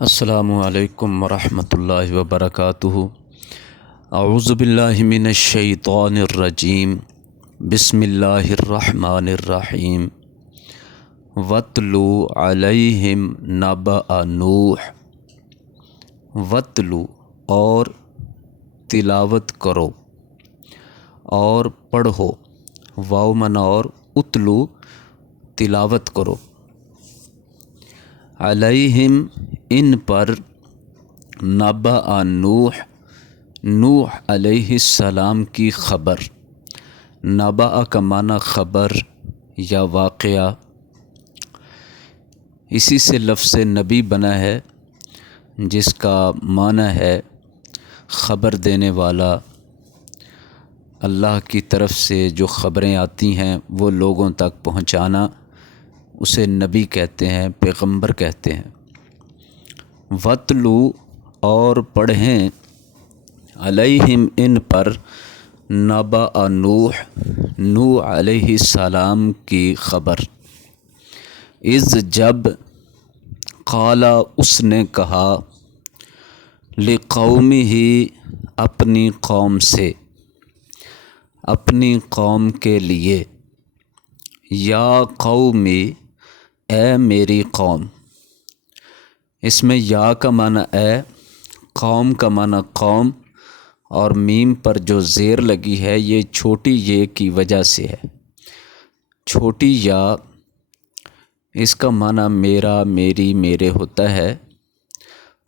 السلام علیکم ورحمۃ اللہ وبرکاتہ۔ اعوذ باللہ من الشیطان الرجیم، بسم اللہ الرحمن الرحیم۔ وَاتْلُ عَلَيْهِمْ نَبَأَ نوح۔ وَاتْلُ اور تلاوت کرو اور پڑھو، واو منا اور اتلو تلاوت کرو، علیہم ان پر، نبأ نوح نوح علیہ السلام کی خبر۔ نبأ کا معنی خبر یا واقعہ، اسی سے لفظ نبی بنا ہے جس کا معنی ہے خبر دینے والا۔ اللہ کی طرف سے جو خبریں آتی ہیں وہ لوگوں تک پہنچانا، اسے نبی کہتے ہیں، پیغمبر کہتے ہیں۔ وَاتْلُو اور پڑھیں، علیہم ان پر، نبأ نوح نوح علیہ السلام کی خبر۔ اذ جب، قال اس نے کہا، لقومہ اپنی قوم سے، اپنی قوم کے لیے، یا قوم اے میری قوم۔ اس میں یا کا معنی اے، قوم کا معنی قوم، اور میم پر جو زیر لگی ہے یہ چھوٹی یہ کی وجہ سے ہے۔ چھوٹی یا اس کا معنی میرا، میری، میرے ہوتا ہے،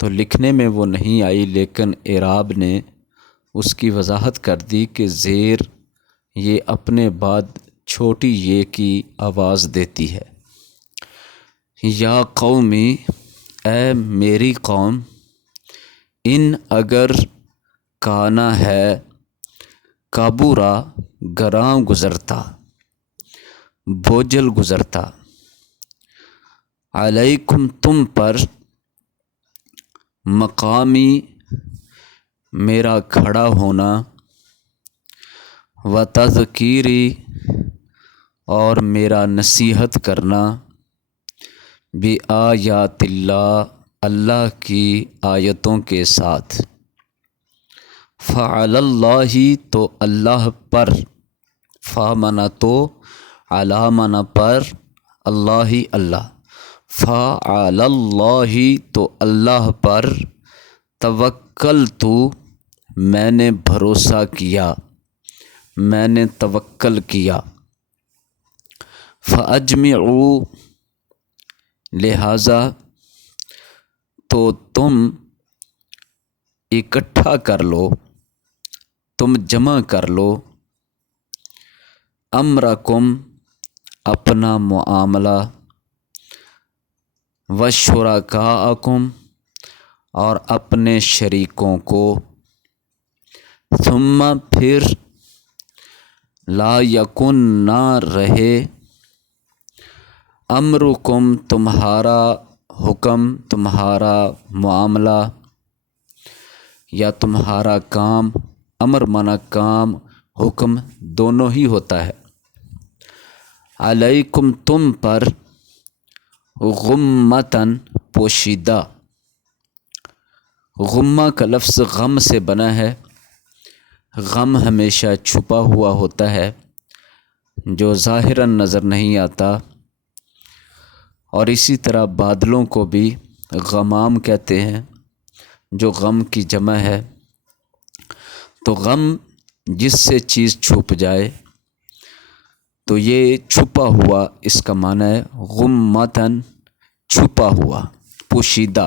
تو لکھنے میں وہ نہیں آئی، لیکن اعراب نے اس کی وضاحت کر دی کہ زیر یہ اپنے بعد چھوٹی یہ کی آواز دیتی ہے۔ یا قومی اے میری قوم، ان اگر کانا ہے، کابورا گراں گزرتا، بوجھل گزرتا، علیکم تم پر، مقامی میرا کھڑا ہونا، و تذکیری اور میرا نصیحت کرنا، بآیات اللہ اللہ کی آیتوں کے ساتھ، فعلی اللہ تو اللہ پر، فا منا تو، علی منا پر، اللہ اللہ، فعلی اللہ تو اللہ پر، توکلت میں نے بھروسہ کیا، میں نے توکل کیا، فاجمعوا لہذا تو تم اکٹھا کر لو، تم جمع کر لو، امرکم اپنا معاملہ، وشرکاءکم اور اپنے شریکوں کو، ثم پھر، لا یکن نہ رہے، امرکم تمہارا حکم، تمہارا معاملہ یا تمہارا کام، امر منا کام، حکم دونوں ہی ہوتا ہے، علیکم تم پر، غمتاً پوشیدہ۔ غمہ کا لفظ غم سے بنا ہے۔ غم ہمیشہ چھپا ہوا ہوتا ہے جو ظاہراً نظر نہیں آتا، اور اسی طرح بادلوں کو بھی غمام کہتے ہیں جو غم کی جمع ہے۔ تو غم جس سے چیز چھپ جائے تو یہ چھپا ہوا، اس کا معنی ہے غمتاً چھپا ہوا، پوشیدہ۔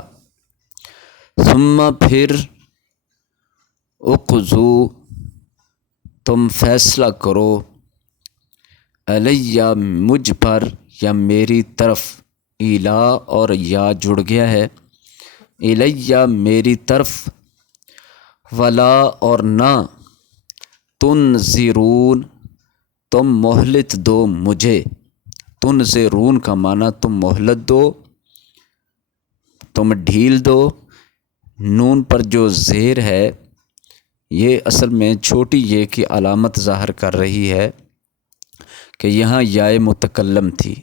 ثم پھر، اقضوا تم فیصلہ کرو، علیہ مجھ پر، یا میری طرف، الا اور یا جڑ گیا ہے، الیہ میری طرف، ولا اور نہ، تنظرون تم مہلت دو مجھے، تنظرون کا معنی تم مہلت دو، تم ڈھیل دو۔ نون پر جو زیر ہے یہ اصل میں چھوٹی یہ کی علامت ظاہر کر رہی ہے کہ یہاں یائے متکلم تھی،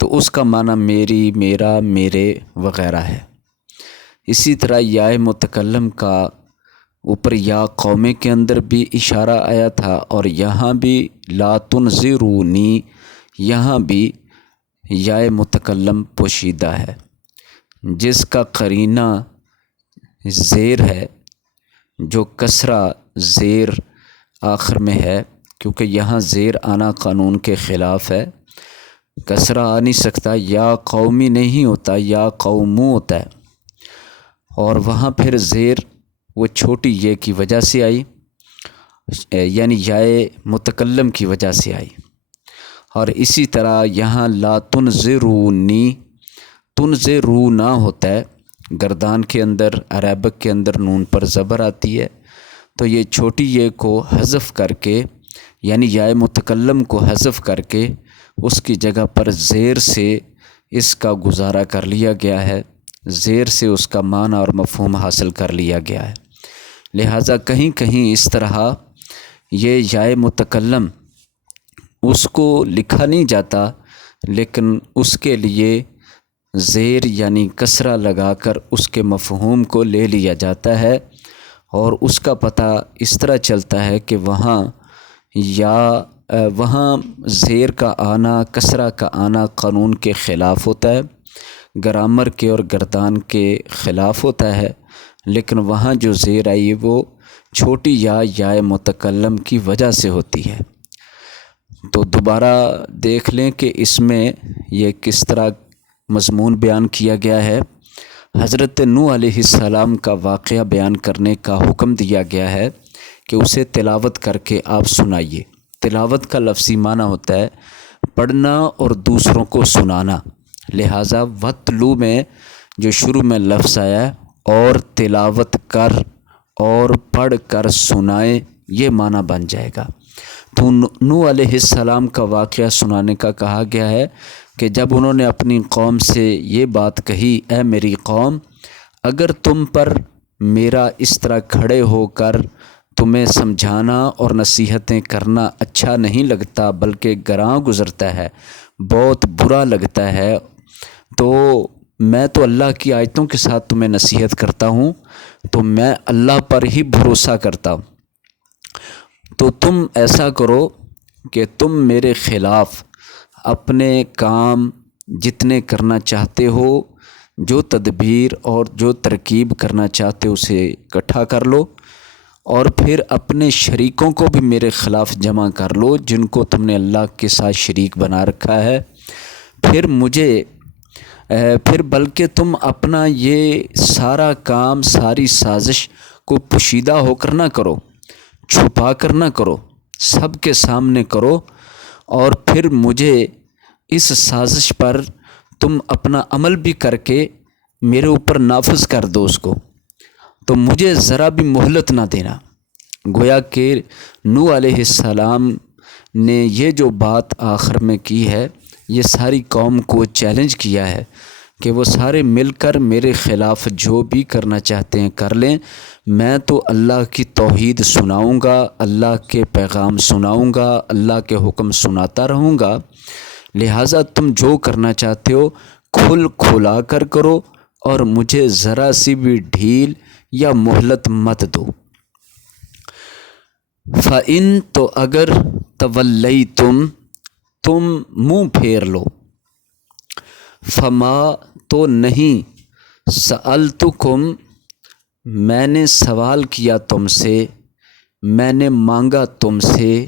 تو اس کا معنی میری، میرا، میرے وغیرہ ہے۔ اسی طرح یا متکلم کا اوپر یا قوم کے اندر بھی اشارہ آیا تھا، اور یہاں بھی لا تنظرونی یہاں بھی یا متکلم پوشیدہ ہے، جس کا قرینہ زیر ہے، جو کسرہ زیر آخر میں ہے، کیونکہ یہاں زیر آنا قانون کے خلاف ہے، کسرہ آ نہیں سکتا، یا قومی نہیں ہوتا، یا قومو ہوتا ہے، اور وہاں پھر زیر وہ چھوٹی یہ کی وجہ سے آئی، یعنی یا متکلم کی وجہ سے آئی۔ اور اسی طرح یہاں لا تنظرونی تنظرونا ہوتا ہے، گردان کے اندر عربک کے اندر نون پر زبر آتی ہے، تو یہ چھوٹی یہ کو حذف کر کے، یعنی یا متکلم کو حذف کر کے اس کی جگہ پر زیر سے اس کا گزارا کر لیا گیا ہے، زیر سے اس کا معنی اور مفہوم حاصل کر لیا گیا ہے۔ لہٰذا کہیں کہیں اس طرح یہ یا متکلم اس کو لکھا نہیں جاتا، لیکن اس کے لیے زیر یعنی کسرہ لگا کر اس کے مفہوم کو لے لیا جاتا ہے، اور اس کا پتہ اس طرح چلتا ہے کہ وہاں زیر کا آنا، کسرہ کا آنا قانون کے خلاف ہوتا ہے، گرامر کے اور گردان کے خلاف ہوتا ہے، لیکن وہاں جو زیر آئی وہ چھوٹی یا متکلم کی وجہ سے ہوتی ہے۔ تو دوبارہ دیکھ لیں کہ اس میں یہ کس طرح مضمون بیان کیا گیا ہے۔ حضرت نوح علیہ السلام کا واقعہ بیان کرنے کا حکم دیا گیا ہے کہ اسے تلاوت کر کے آپ سنائیے۔ تلاوت کا لفظی معنی ہوتا ہے پڑھنا اور دوسروں کو سنانا، لہٰذا وَاتْلُو میں جو شروع میں لفظ آیا ہے اور تلاوت کر اور پڑھ کر سنائے، یہ معنی بن جائے گا۔ تو نوح علیہ السلام کا واقعہ سنانے کا کہا گیا ہے کہ جب انہوں نے اپنی قوم سے یہ بات کہی، اے میری قوم، اگر تم پر میرا اس طرح کھڑے ہو کر تمہیں سمجھانا اور نصیحتیں کرنا اچھا نہیں لگتا بلکہ گراں گزرتا ہے، بہت برا لگتا ہے، تو میں تو اللہ کی آیتوں کے ساتھ تمہیں نصیحت کرتا ہوں، تو میں اللہ پر ہی بھروسہ کرتا ہوں، تو تم ایسا کرو کہ تم میرے خلاف اپنے کام جتنے کرنا چاہتے ہو، جو تدبیر اور جو ترکیب کرنا چاہتے ہو اسے اکٹھا کر لو، اور پھر اپنے شریکوں کو بھی میرے خلاف جمع کر لو جن کو تم نے اللہ کے ساتھ شریک بنا رکھا ہے، پھر بلکہ تم اپنا یہ سارا کام، ساری سازش کو پوشیدہ ہو کر نہ کرو، چھپا کر نہ کرو، سب کے سامنے کرو، اور پھر مجھے اس سازش پر تم اپنا عمل بھی کر کے میرے اوپر نافذ کر دو اس کو، تو مجھے ذرا بھی مہلت نہ دینا۔ گویا کہ نوح علیہ السلام نے یہ جو بات آخر میں کی ہے، یہ ساری قوم کو چیلنج کیا ہے کہ وہ سارے مل کر میرے خلاف جو بھی کرنا چاہتے ہیں کر لیں، میں تو اللہ کی توحید سناؤں گا، اللہ کے پیغام سناؤں گا، اللہ کے حکم سناتا رہوں گا، لہٰذا تم جو کرنا چاہتے ہو کھلا کر کرو، اور مجھے ذرا سی بھی ڈھیل یا مہلت مت دو۔ فَإِن تو اگر تولیتم تم منہ پھیر لو، فما تو نہیں، سألتکم میں نے سوال کیا تم سے، میں نے مانگا تم سے،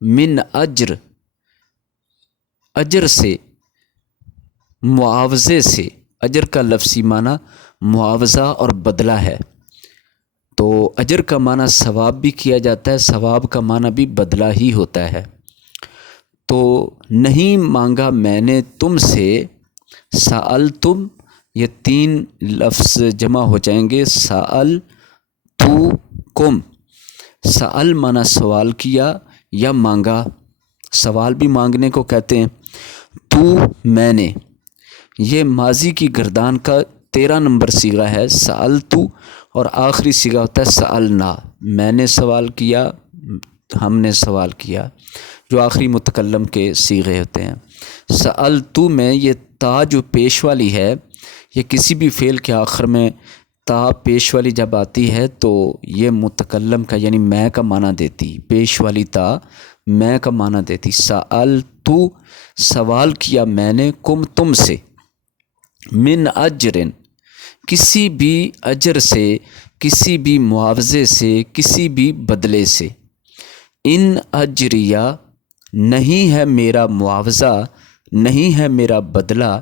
من اجر سے، معاوضے سے۔ اجر کا لفظی معنی معاوضہ اور بدلہ ہے، تو اجر کا معنی ثواب بھی کیا جاتا ہے، ثواب کا معنی بھی بدلہ ہی ہوتا ہے۔ تو نہیں مانگا میں نے تم سے، سألتم یہ 3 لفظ جمع ہو جائیں گے، سألتکم، سأل معنی سوال کیا یا مانگا، سوال بھی مانگنے کو کہتے ہیں، تو میں نے، یہ ماضی کی گردان کا 13 نمبر صیغہ ہے سألتو، اور آخری صیغہ ہوتا ہے سألنا، میں نے سوال کیا، ہم نے سوال کیا، جو آخری متکلم کے صیغے ہوتے ہیں۔ سألتو میں یہ تا جو پیش والی ہے، یہ کسی بھی فعل کے آخر میں تا پیش والی جب آتی ہے تو یہ متکلم کا یعنی میں کا معنی دیتی، پیش والی تا میں کا معنی دیتی۔ سألتو سوال کیا میں نے، کم تم سے، من اجرن کسی بھی اجر سے، کسی بھی معاوضے سے، کسی بھی بدلے سے۔ ان اجریہ نہیں ہے میرا معاوضہ، نہیں ہے میرا بدلہ،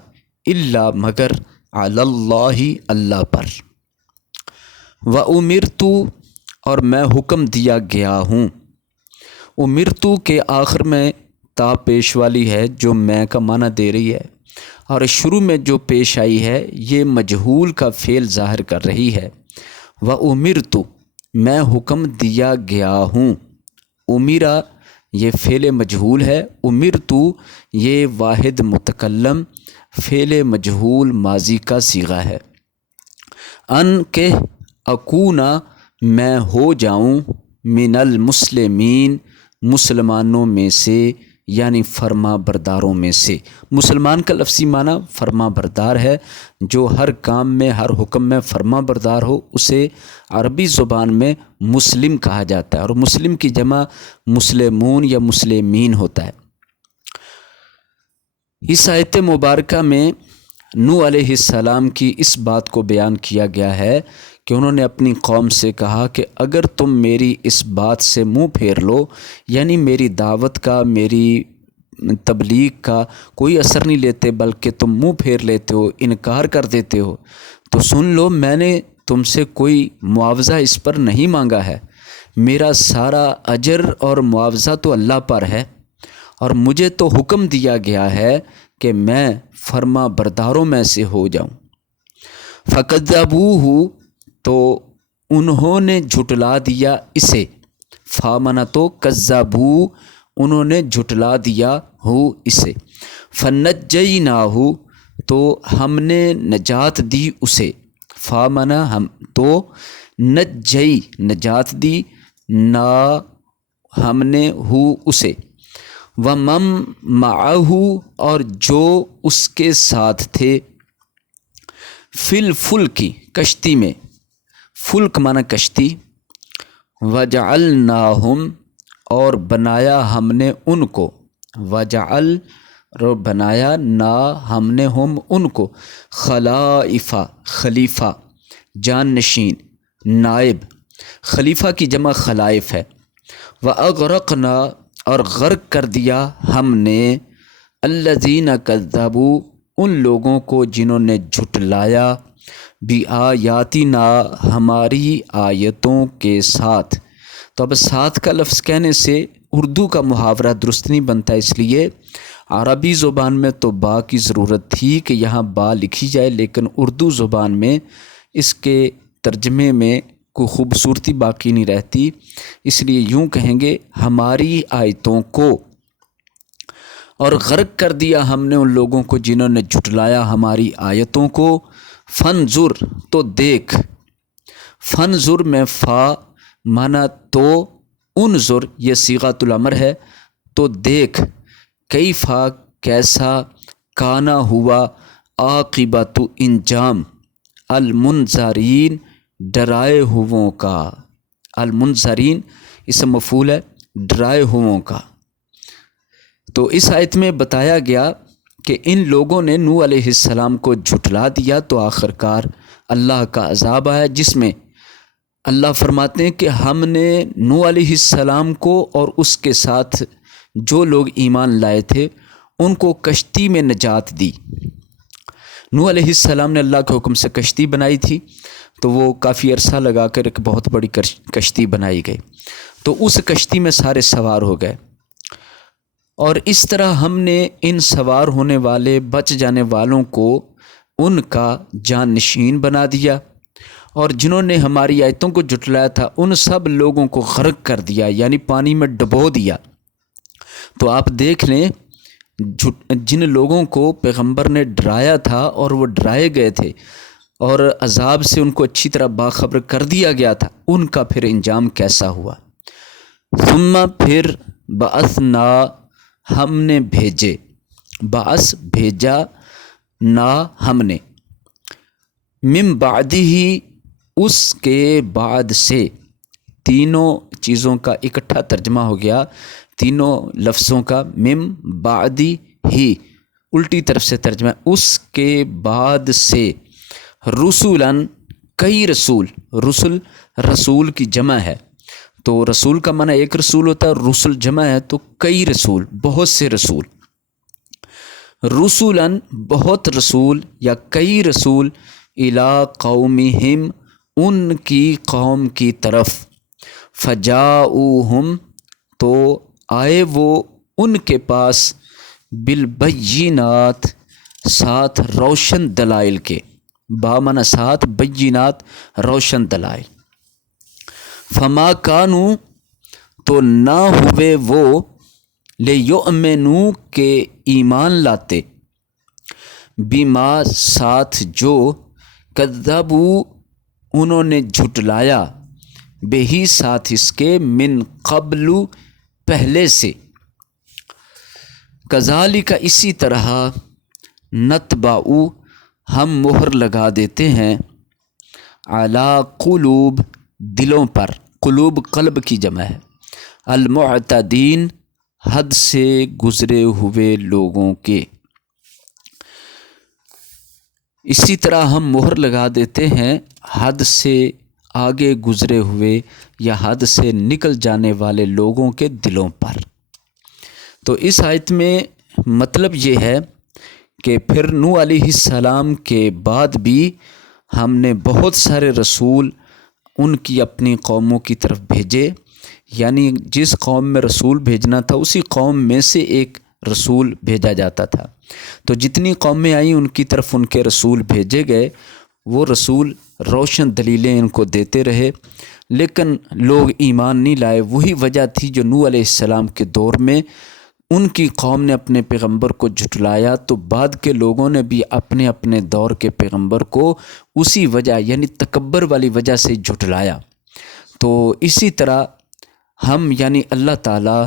الا مگر علی اللہ اللہ پر۔ وَأُمِرْتُ اور میں حکم دیا گیا ہوں۔ امرتو کے آخر میں تا پیش والی ہے جو میں کا معنی دے رہی ہے، اور شروع میں جو پیش آئی ہے یہ مجہول کا فعل ظاہر کر رہی ہے۔ وَأُمِرْتُ میں حکم دیا گیا ہوں۔ امیرا یہ فعل مجہول ہے، امرتو یہ واحد متکلم فعل مجہول ماضی کا صیغہ ہے۔ ان کہ اکونا میں ہو جاؤں، من المسلمین مسلمانوں میں سے، یعنی فرما برداروں میں سے۔ مسلمان کا لفظی معنی فرما بردار ہے، جو ہر کام میں ہر حکم میں فرما بردار ہو اسے عربی زبان میں مسلم کہا جاتا ہے، اور مسلم کی جمع مسلمون یا مسلمین ہوتا ہے۔ اس آیت مبارکہ میں نوح علیہ السلام کی اس بات کو بیان کیا گیا ہے کہ انہوں نے اپنی قوم سے کہا کہ اگر تم میری اس بات سے منہ پھیر لو، یعنی میری دعوت کا، میری تبلیغ کا کوئی اثر نہیں لیتے بلکہ تم منہ پھیر لیتے ہو، انکار کر دیتے ہو، تو سن لو میں نے تم سے کوئی معاوضہ اس پر نہیں مانگا ہے، میرا سارا اجر اور معاوضہ تو اللہ پر ہے، اور مجھے تو حکم دیا گیا ہے کہ میں فرما برداروں میں سے ہو جاؤں۔ فَكَذَّبُوهُ تو انہوں نے جھٹلا دیا اسے، فامنا تو کذبو انہوں نے جھٹلا دیا ہو اسے، فَنَجَّيْنَاهُ تو ہم نے نجات دی اسے، فامنا ہم تو نجئی نجات دی، نا ہم نے ہو اسے، وَمَن مَّعَهُ اور جو اس کے ساتھ تھے، فی الفلک کشتی میں، فلک معنی کشتی، وَجَعَلْنَاهُمْ اور بنایا ہم نے ان کو، وَجَعَل اور بنایا نا ہم نے ہم ان کو، خلائف خلیفہ، جان نشین، نائب، خلیفہ کی جمع خلائف ہے۔ وَأَغْرَقْنَا اور غرق کر دیا ہم نے، الذین کذبوا ان لوگوں کو جنہوں نے جھٹلایا، بِآیاتنا ہماری آیتوں کے ساتھ۔ تو اب ساتھ کا لفظ کہنے سے اردو کا محاورہ درست نہیں بنتا، اس لیے عربی زبان میں تو با کی ضرورت تھی کہ یہاں با لکھی جائے، لیکن اردو زبان میں اس کے ترجمے میں کوئی خوبصورتی باقی نہیں رہتی، اس لیے یوں کہیں گے ہماری آیتوں کو، اور غرق کر دیا ہم نے ان لوگوں کو جنہوں نے جھٹلایا ہماری آیتوں کو۔ فنظر تو دیکھ، فنظر میں فا مانا تو، انظر یہ صیغۃ الامر ہے، تو دیکھ، کیفا کیسا، کانا ہوا، عاقبۃ انجام، المنظرین ڈرائے ہووں کا، المنظرین اسم مفعول ہے، ڈرائے ہووں کا۔ تو اس آیت میں بتایا گیا کہ ان لوگوں نے نوح علیہ السلام کو جھٹلا دیا تو آخرکار اللہ کا عذاب آیا، جس میں اللہ فرماتے ہیں کہ ہم نے نوح علیہ السلام کو اور اس کے ساتھ جو لوگ ایمان لائے تھے ان کو کشتی میں نجات دی۔ نوح علیہ السلام نے اللہ کے حکم سے کشتی بنائی تھی، تو وہ کافی عرصہ لگا کر ایک بہت بڑی کشتی بنائی گئی، تو اس کشتی میں سارے سوار ہو گئے، اور اس طرح ہم نے ان سوار ہونے والے بچ جانے والوں کو ان کا جان نشین بنا دیا، اور جنہوں نے ہماری آیتوں کو جھٹلایا تھا ان سب لوگوں کو غرق کر دیا، یعنی پانی میں ڈبو دیا۔ تو آپ دیکھ لیں جن لوگوں کو پیغمبر نے ڈرایا تھا اور وہ ڈرائے گئے تھے اور عذاب سے ان کو اچھی طرح باخبر کر دیا گیا تھا، ان کا پھر انجام کیسا ہوا۔ ثم پھر بعثنا ہم نے بھیجے، بعث بھیجا، نا ہم نے، من بعد ہی اس کے بعد سے، تینوں چیزوں کا اکٹھا ترجمہ ہو گیا، تینوں لفظوں کا من بعد ہی الٹی طرف سے ترجمہ ہے، اس کے بعد سے، رسولاً کئی رسول، رسول کی جمع ہے، تو رسول کا معنی ایک رسول ہوتا ہے، رسول جمع ہے تو کئی رسول، بہت سے رسول، رسولاً بہت رسول یا کئی رسول، الی قومہم ان کی قوم کی طرف، فجاؤہم تو آئے وہ ان کے پاس، بالبینات ساتھ روشن دلائل کے، بامعنی ساتھ، بینات روشن دلائل، فما کانوا تو نہ ہوئے وہ، لیؤمنوا کہ ایمان لاتے، بما ساتھ جو، کذبوا انہوں نے جھٹلایا، بہی ساتھ اس کے، من قبل پہلے سے، کذالک اسی طرح، نطبع ہم مہر لگا دیتے ہیں، علی قلوب دلوں پر، قلوب قلب کی جمع ہے، المعتدین حد سے گزرے ہوئے لوگوں کے، اسی طرح ہم مہر لگا دیتے ہیں حد سے آگے گزرے ہوئے یا حد سے نکل جانے والے لوگوں کے دلوں پر۔ تو اس آیت میں مطلب یہ ہے کہ پھر نوح علیہ السلام کے بعد بھی ہم نے بہت سارے رسول ان کی اپنی قوموں کی طرف بھیجے، یعنی جس قوم میں رسول بھیجنا تھا اسی قوم میں سے ایک رسول بھیجا جاتا تھا، تو جتنی قومیں آئیں ان کی طرف ان کے رسول بھیجے گئے، وہ رسول روشن دلیلیں ان کو دیتے رہے، لیکن لوگ ایمان نہیں لائے۔ وہی وجہ تھی جو نوح علیہ السلام کے دور میں ان کی قوم نے اپنے پیغمبر کو جھٹلایا، تو بعد کے لوگوں نے بھی اپنے اپنے دور کے پیغمبر کو اسی وجہ یعنی تکبر والی وجہ سے جھٹلایا۔ تو اسی طرح ہم یعنی اللہ تعالیٰ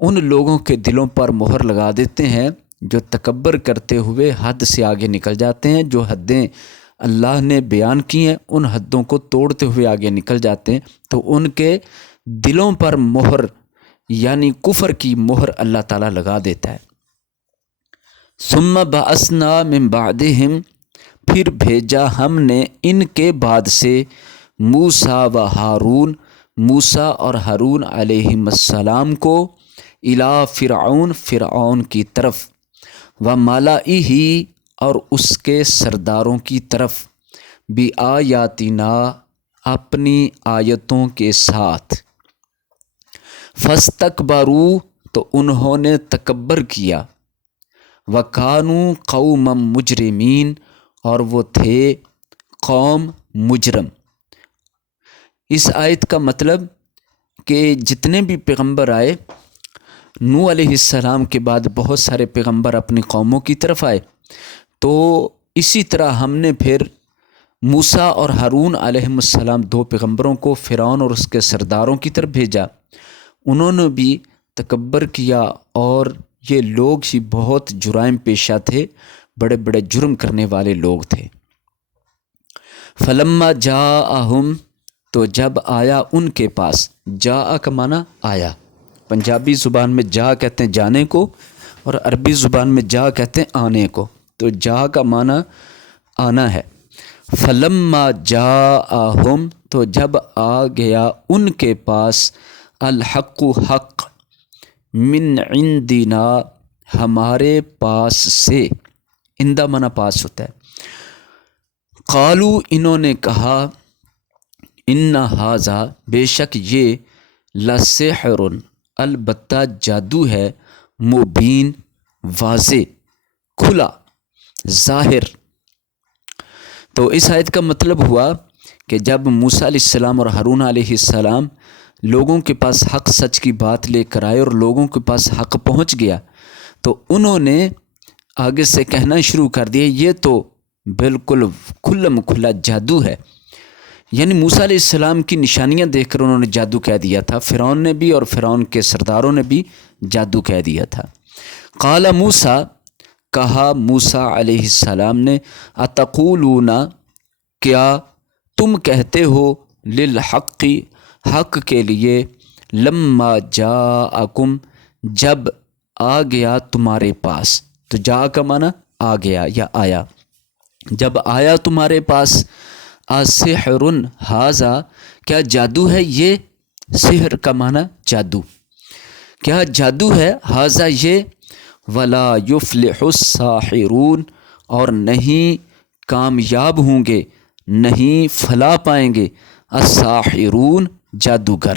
ان لوگوں کے دلوں پر مہر لگا دیتے ہیں جو تکبر کرتے ہوئے حد سے آگے نکل جاتے ہیں، جو حدیں اللہ نے بیان کی ہیں ان حدوں کو توڑتے ہوئے آگے نکل جاتے ہیں، تو ان کے دلوں پر مہر یعنی کفر کی مہر اللہ تعالیٰ لگا دیتا ہے۔ ثم بعثنا من بعدہم پھر بھیجا ہم نے ان کے بعد سے، موسیٰ و ہارون موسیٰ اور ہارون علیہم السلام کو، الی فرعون کی طرف، و ملئہ اور اس کے سرداروں کی طرف، بآیاتنا اپنی آیتوں کے ساتھ، فاستکبروا تو انہوں نے تکبر کیا، وکانوا قوما مجرمین اور وہ تھے قوم مجرم۔ اس آیت کا مطلب کہ جتنے بھی پیغمبر آئے، نوح علیہ السلام کے بعد بہت سارے پیغمبر اپنی قوموں کی طرف آئے، تو اسی طرح ہم نے پھر موسیٰ اور ہارون علیہم السلام دو پیغمبروں کو فرعون اور اس کے سرداروں کی طرف بھیجا، انہوں نے بھی تکبر کیا، اور یہ لوگ ہی بہت جرائم پیشہ تھے، بڑے بڑے جرم کرنے والے لوگ تھے۔ فلما جاءہم تو جب آیا ان کے پاس، جاء کا معنی آیا، پنجابی زبان میں جا کہتے ہیں جانے کو، اور عربی زبان میں جا کہتے ہیں آنے کو، تو جا کا معنی آنا ہے۔ فلما جاءہم تو جب آ گیا ان کے پاس، الحق حق، من عندنا ہمارے پاس سے، عندہ معنی پاس ہوتا ہے، قالو انہوں نے کہا، ان ھذا بے شک یہ، لسحر البتہ جادو ہے، مبین واضح، کھلا، ظاہر۔ تو اس آیت کا مطلب ہوا کہ جب موسیٰ علیہ السلام اور ہارون علیہ السلام لوگوں کے پاس حق سچ کی بات لے کر آئے اور لوگوں کے پاس حق پہنچ گیا، تو انہوں نے آگے سے کہنا شروع کر دیا یہ تو بالکل کھلم کھلا جادو ہے، یعنی موسیٰ علیہ السلام کی نشانیاں دیکھ کر انہوں نے جادو کہہ دیا تھا، فرعون نے بھی اور فرعون کے سرداروں نے بھی جادو کہہ دیا تھا۔ قال موسیٰ کہا موسیٰ علیہ السلام نے، اتقولون کیا تم کہتے ہو للحق حق کے لیے لما جاءکم جب آ گیا تمہارے پاس. تو جا کا معنی آ گیا یا آیا. جب آیا تمہارے پاس اسحر ھذا کیا جادو ہے یہ. سحر کا معنی جادو. کیا جادو ہے ھذا یہ. ولا یفلح الساحرون اور نہیں کامیاب ہوں گے نہیں فلاح پائیں گے الساحرون جادوگر.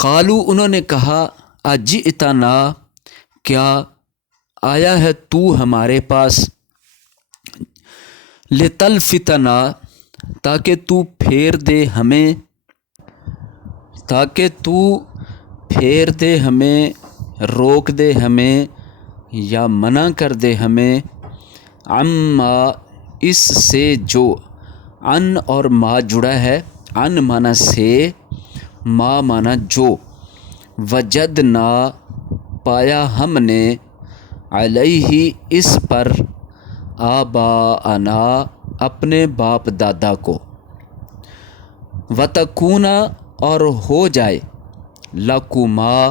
قالو انہوں نے کہا اجئتنا کیا آیا ہے تو ہمارے پاس لتلفتنا تاکہ تو پھیر دے ہمیں روک دے ہمیں یا منع کر دے ہمیں عما اس سے جو ان اور ما جڑا ہے. ان معنی سے ما معنی جو. وجدنا پایا ہم نے علیہ اس پر آباءنا اپنے باپ دادا کو. وتکونا اور ہو جائے لکما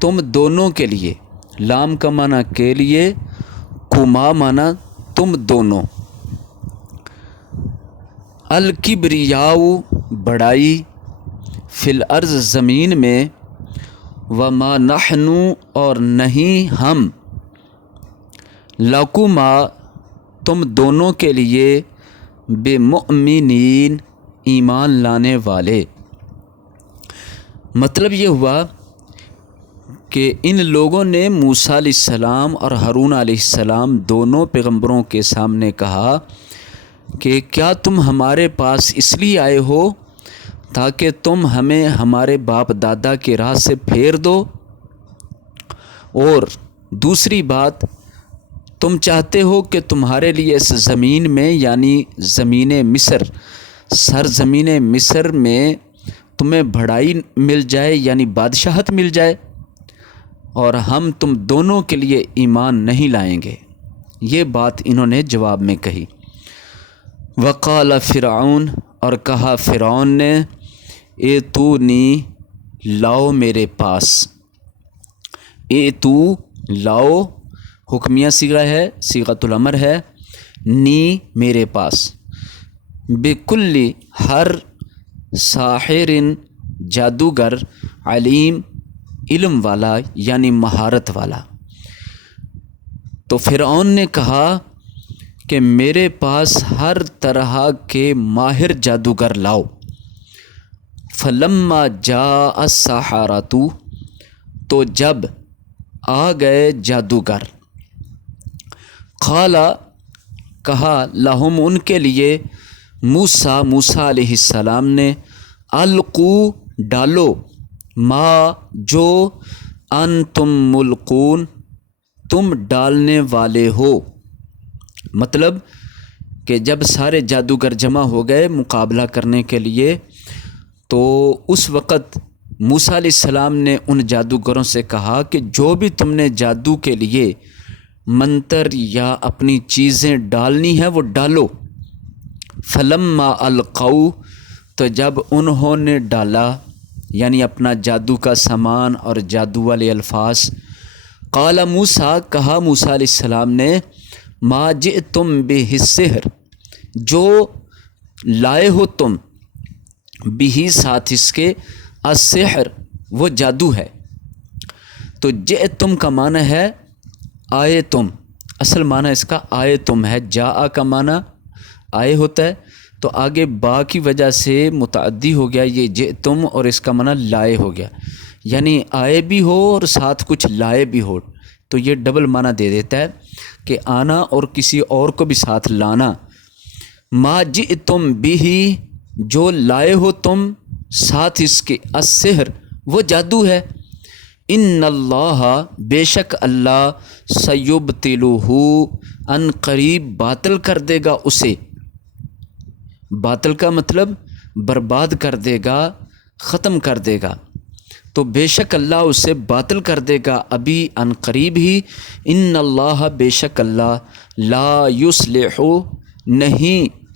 تم دونوں کے لیے. لام کا معنی کے لیے کما معنی تم دونوں. الکبریاء بڑائی فی الارض زمین میں وما نحن اور نہیں ہم لکما تم دونوں کے لیے بمؤمنین ایمان لانے والے. مطلب یہ ہوا کہ ان لوگوں نے موسیٰ علیہ السلام اور ہارون علیہ السلام دونوں پیغمبروں کے سامنے کہا کہ کیا تم ہمارے پاس اس لیے آئے ہو تاکہ تم ہمیں ہمارے باپ دادا کی راہ سے پھیر دو. اور دوسری بات تم چاہتے ہو کہ تمہارے لیے اس زمین میں یعنی زمین مصر سرزمین مصر میں تمہیں بڑائی مل جائے یعنی بادشاہت مل جائے اور ہم تم دونوں کے لیے ایمان نہیں لائیں گے. یہ بات انہوں نے جواب میں کہی. وقال فرعون اور کہا فرعون نے ایتونی لاؤ میرے پاس. ایتو لاؤ حکمیہ صیغہ ہے صیغۃ الامر ہے. نی میرے پاس. بکل ہر ساحر جادوگر علیم علم والا یعنی مہارت والا. تو فرعون نے کہا کہ میرے پاس ہر طرح کے ماہر جادوگر لاؤ. فلما جاء السحرۃ تو جب آ گئے جادوگر. قال کہا لہم ان کے لیے موسیٰ علیہ السلام نے القو ڈالو ما جو انتم ملقون تم ڈالنے والے ہو. مطلب کہ جب سارے جادوگر جمع ہو گئے مقابلہ کرنے کے لیے تو اس وقت موسیٰ علیہ السلام نے ان جادوگروں سے کہا کہ جو بھی تم نے جادو کے لیے منتر یا اپنی چیزیں ڈالنی ہیں وہ ڈالو. فلما القوا تو جب انہوں نے ڈالا یعنی اپنا جادو کا سامان اور جادو والے الفاظ. قال موسیٰ کہا موسیٰ علیہ السلام نے ما جئتم بہ السحر جو لائے ہو تم بھی ساتھ اس کے السحر وہ جادو ہے. تو جئتم کا معنی ہے آئے تم. اصل معنی اس کا آئے تم ہے. جاء کا معنی آئے ہوتا ہے تو آگے با کی وجہ سے متعدی ہو گیا یہ جئتم اور اس کا معنی لائے ہو گیا یعنی آئے بھی ہو اور ساتھ کچھ لائے بھی ہو تو یہ ڈبل معنی دے دیتا ہے کہ آنا اور کسی اور کو بھی ساتھ لانا. ما جئتم بھی جو لائے ہو تم ساتھ اس کے السحر وہ جادو ہے. ان اللہ بے شک اللہ سیبطلہ ان قریب باطل کر دے گا اسے. باطل کا مطلب برباد کر دے گا ختم کر دے گا. تو بے شک اللہ اسے باطل کر دے گا ابھی ان قریب ہی. ان اللہ بے شک اللہ لا یصلح نہیں